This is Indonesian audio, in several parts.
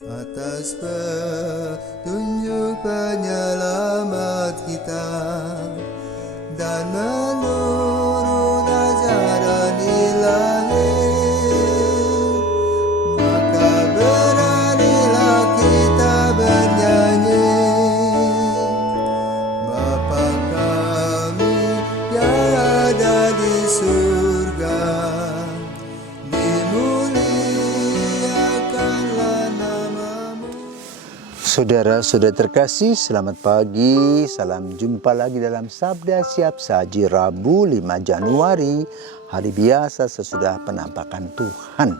Atas petunjuk penyelamat kita dan menurut ajaran ilahi, maka beranilah kita bernyanyi. Bapa kami yang ada di surga, dimuliakanlah namamu. Saudara-saudara terkasih, selamat pagi. Salam jumpa lagi dalam Sabda Siap Saji Rabu 5 Januari, hari biasa sesudah penampakan Tuhan.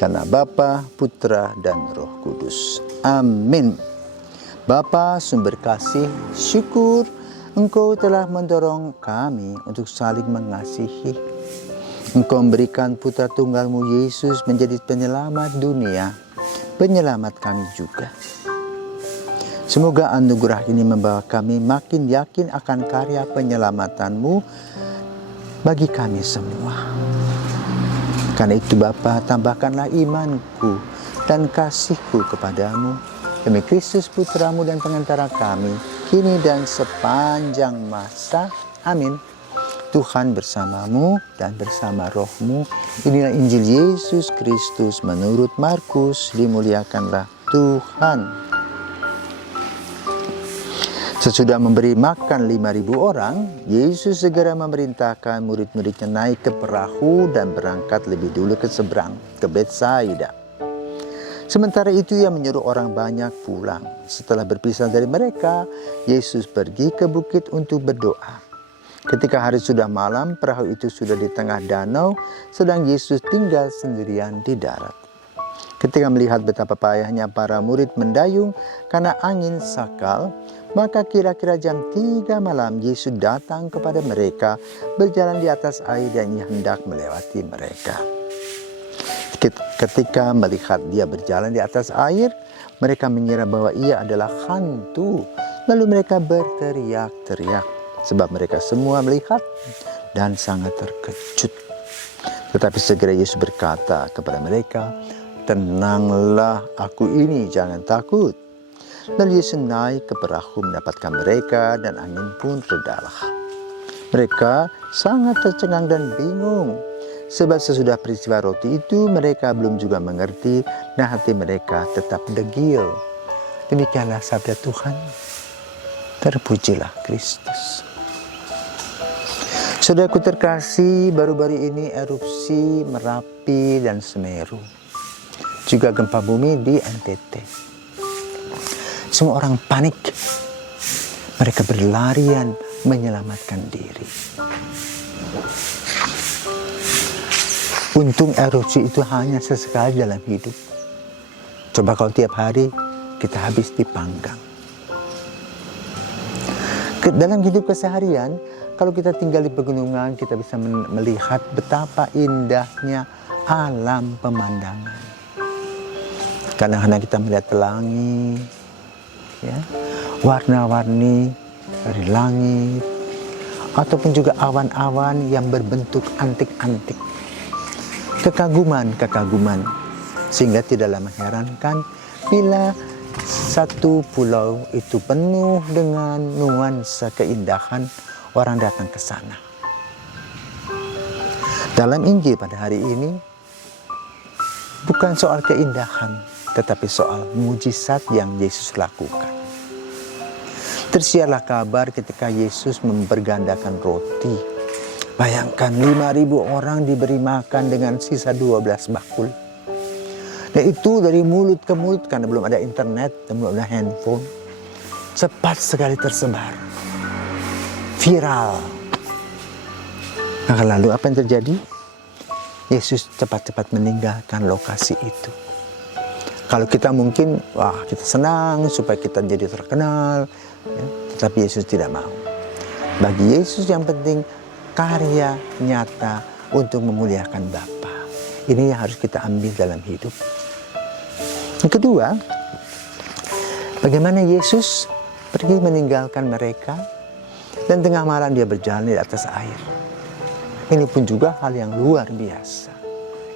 Karena Bapa, Putra, dan Roh Kudus. Amin. Bapa sumber kasih, syukur Engkau telah mendorong kami untuk saling mengasihi. Engkau memberikan putra tunggalmu Yesus menjadi penyelamat dunia, penyelamat kami juga. Semoga anugerah ini membawa kami makin yakin akan karya penyelamatanmu bagi kami semua. Karena itu Bapa, tambahkanlah imanku dan kasihku kepadamu demi Kristus Putramu dan pengantara kami, kini dan sepanjang masa. Amin. Tuhan bersamamu dan bersama rohmu. Inilah Injil Yesus Kristus menurut Markus. Dimuliakanlah Tuhan. Sesudah memberi makan 5.000 orang, Yesus segera memerintahkan murid-muridnya naik ke perahu dan berangkat lebih dulu ke seberang, ke Betsaida. Sementara itu ia menyuruh orang banyak pulang. Setelah berpisah dari mereka, Yesus pergi ke bukit untuk berdoa. Ketika hari sudah malam, perahu itu sudah di tengah danau, sedang Yesus tinggal sendirian di darat. Ketika melihat betapa payahnya para murid mendayung karena angin sakal, maka kira-kira jam 3 malam Yesus datang kepada mereka, berjalan di atas air dan ia hendak melewati mereka. Ketika melihat dia berjalan di atas air, mereka mengira bahwa ia adalah hantu. Lalu mereka berteriak-teriak, sebab mereka semua melihat dan sangat terkejut. Tetapi segera Yesus berkata kepada mereka, "Tenanglah, aku ini, jangan takut." Lalu Yesus naik ke perahu mendapatkan mereka dan angin pun redalah. Mereka sangat tercengang dan bingung. Sebab sesudah peristiwa roti itu mereka belum juga mengerti dan hati mereka tetap degil. Demikianlah sabda Tuhan. Terpujilah Kristus. Saudaraku terkasih, baru-baru ini erupsi Merapi dan Semeru. Juga gempa bumi di NTT. Semua orang panik. Mereka berlarian menyelamatkan diri. Untung erupsi itu hanya sesekali dalam hidup. Coba kalau tiap hari kita habis dipanggang. Dalam hidup keseharian, kalau kita tinggal di pegunungan, kita bisa melihat betapa indahnya alam pemandangan. Kadang-kadang kita melihat pelangi, ya, warna-warni dari langit, ataupun juga awan-awan yang berbentuk antik-antik. Kekaguman, sehingga tidaklah mengherankan bila satu pulau itu penuh dengan nuansa keindahan, orang datang ke sana. Dalam Injil pada hari ini, bukan soal keindahan, tetapi soal mujizat yang Yesus lakukan. Tersiarlah kabar ketika Yesus mempergandakan roti. Bayangkan 5.000 orang diberi makan dengan sisa 12 bakul. Dan itu dari mulut ke mulut karena belum ada internet dan belum ada handphone. Cepat sekali tersebar. Viral. Nah, lalu apa yang terjadi? Yesus cepat-cepat meninggalkan lokasi itu. Kalau kita mungkin, kita senang supaya kita jadi terkenal, ya, tetapi Yesus tidak mau. Bagi Yesus yang penting karya nyata untuk memuliakan Bapa. Ini yang harus kita ambil dalam hidup. Yang kedua, bagaimana Yesus pergi meninggalkan mereka dan tengah malam dia berjalan di atas air. Ini pun juga hal yang luar biasa,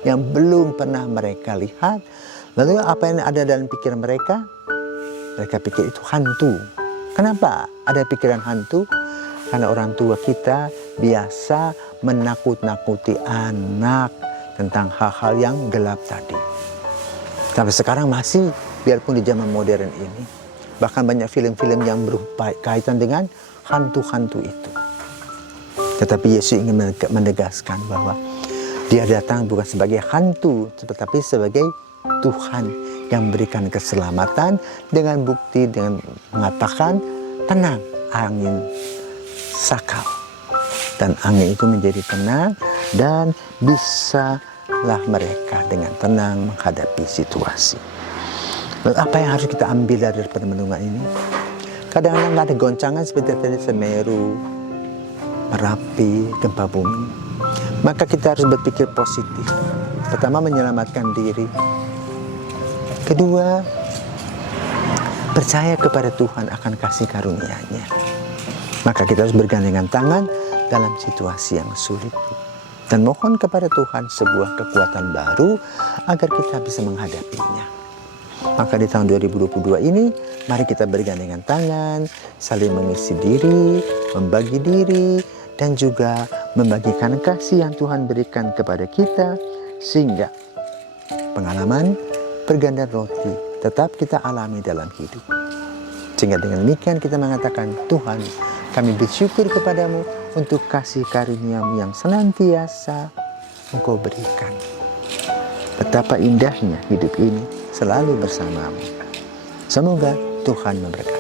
yang belum pernah mereka lihat, Lalu apa yang ada dalam pikiran mereka? Mereka pikir itu hantu. Kenapa ada pikiran hantu? Karena orang tua kita biasa menakut-nakuti anak tentang hal-hal yang gelap tadi. Sampai sekarang masih, biarpun di zaman modern ini. Bahkan banyak film-film yang berkaitan dengan hantu-hantu itu. Tetapi Yesus ingin menegaskan bahwa Dia datang bukan sebagai hantu, tetapi sebagai Tuhan yang memberikan keselamatan dengan bukti, dengan mengatakan tenang, angin sakau. Dan angin itu menjadi tenang dan bisalah mereka dengan tenang menghadapi situasi. Lalu apa yang harus kita ambil dari perenungan ini? Kadang-kadang ada goncangan seperti tadi Semeru, Merapi, gempa bumi. Maka kita harus berpikir positif. Pertama, menyelamatkan diri. Kedua, percaya kepada Tuhan akan kasih karunia-Nya. Maka kita harus bergandengan tangan dalam situasi yang sulit. Dan mohon kepada Tuhan sebuah kekuatan baru agar kita bisa menghadapinya. Maka di tahun 2022 ini, mari kita bergandengan tangan, saling mengisi diri, membagi diri, dan juga membagikan kasih yang Tuhan berikan kepada kita, sehingga pengalaman pergantian roti tetap kita alami dalam hidup. Sehingga dengan demikian kita mengatakan, Tuhan, kami bersyukur kepadamu untuk kasih karunia-Mu yang senantiasa Engkau berikan. Betapa indahnya hidup ini selalu bersamamu. Semoga Tuhan memberkati.